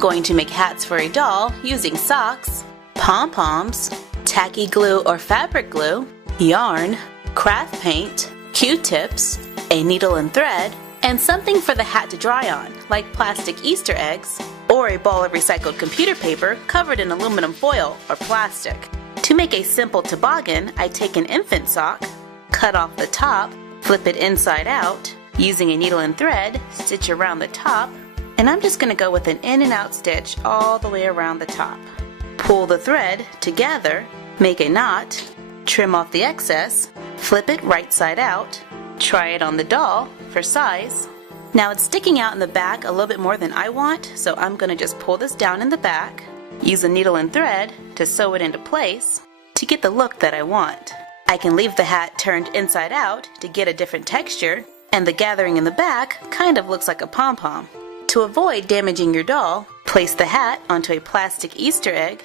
going to make hats for a doll using socks, pom-poms, tacky glue or fabric glue, yarn, craft paint, Q-tips, a needle and thread, and something for the hat to dry on, like plastic Easter eggs, or a ball of recycled computer paper covered in aluminum foil or plastic. To make a simple toboggan, I take an infant sock, cut off the top, flip it inside out, using a needle and thread, stitch around the top, and I'm just going to go with an in and out stitch all the way around the top. Pull the thread together, make a knot, trim off the excess, flip it right side out, try it on the doll for size. Now it's sticking out in the back a little bit more than I want, so I'm going to just pull this down in the back, use a needle and thread to sew it into place to get the look that I want. I can leave the hat turned inside out to get a different texture, and the gathering in the back kind of looks like a pom-pom. To avoid damaging your doll, place the hat onto a plastic Easter egg,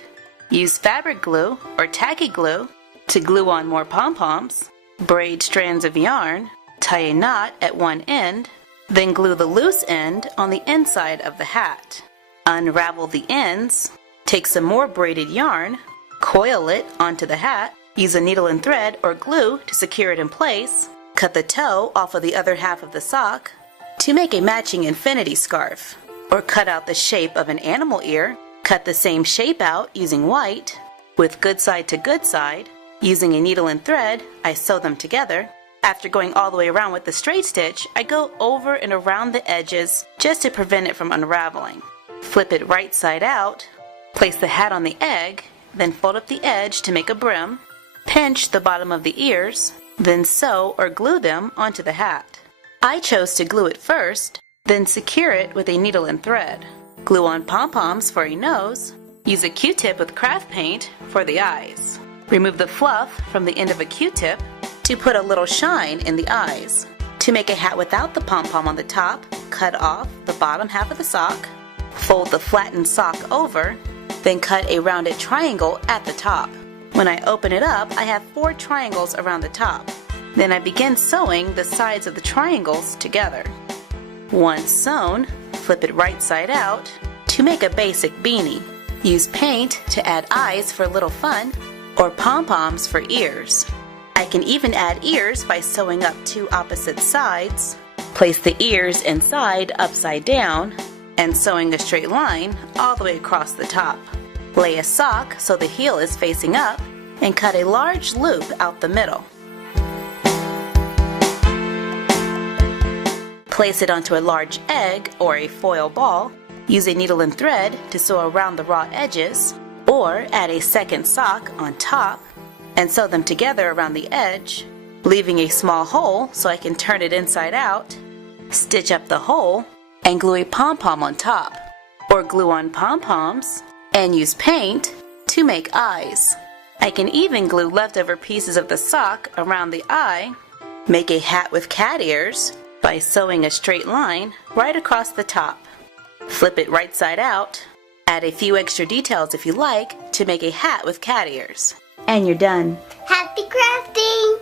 use fabric glue or tacky glue to glue on more pom-poms, braid strands of yarn, tie a knot at one end, then glue the loose end on the inside of the hat. Unravel the ends, take some more braided yarn, coil it onto the hat, use a needle and thread or glue to secure it in place, cut the toe off of the other half of the sock to make a matching infinity scarf, or cut out the shape of an animal ear, cut the same shape out using white, with good side to good side. Using a needle and thread, I sew them together. After going all the way around with the straight stitch, I go over and around the edges just to prevent it from unraveling. Flip it right side out, place the hat on the egg, then fold up the edge to make a brim, pinch the bottom of the ears, then sew or glue them onto the hat. I chose to glue it first, then secure it with a needle and thread. Glue on pom-poms for a nose, use a Q-tip with craft paint for the eyes. Remove the fluff from the end of a Q-tip to put a little shine in the eyes. To make a hat without the pom-pom on the top, cut off the bottom half of the sock, fold the flattened sock over, then cut a rounded triangle at the top. When I open it up, I have 4 triangles around the top. Then I begin sewing the sides of the triangles together. Once sewn, flip it right side out to make a basic beanie. Use paint to add eyes for a little fun, or pom-poms for ears. I can even add ears by sewing up 2 opposite sides, place the ears inside upside down, and sewing a straight line all the way across the top. Lay a sock so the heel is facing up, and cut a large loop out the middle. Place it onto a large egg or a foil ball. Use a needle and thread to sew around the raw edges, or add a second sock on top and sew them together around the edge, leaving a small hole so I can turn it inside out, stitch up the hole, and glue a pom-pom on top, or glue on pom-poms and use paint to make eyes. I can even glue leftover pieces of the sock around the eye, make a hat with cat ears by sewing a straight line right across the top. Flip it right side out, add a few extra details if you like to make a hat with cat ears. And you're done. Happy crafting!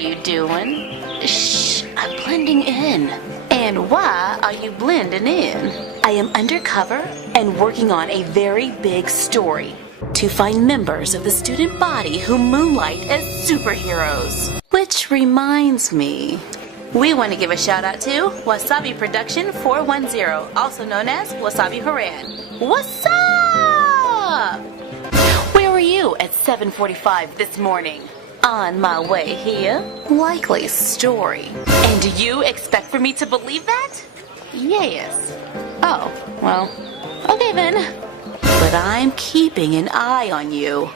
you doing? Shh, I'm blending in. And why are you blending in? I am undercover and working on a very big story to find members of the student body who moonlight as superheroes. Which reminds me, we want to give a shout out to Wasabi Production 410, also known as Wasabi Haran. What's up? Where were you at 7:45 this morning? On my way here? Likely story. And do you expect for me to believe that? Yes. Oh, well, okay then. But I'm keeping an eye on you.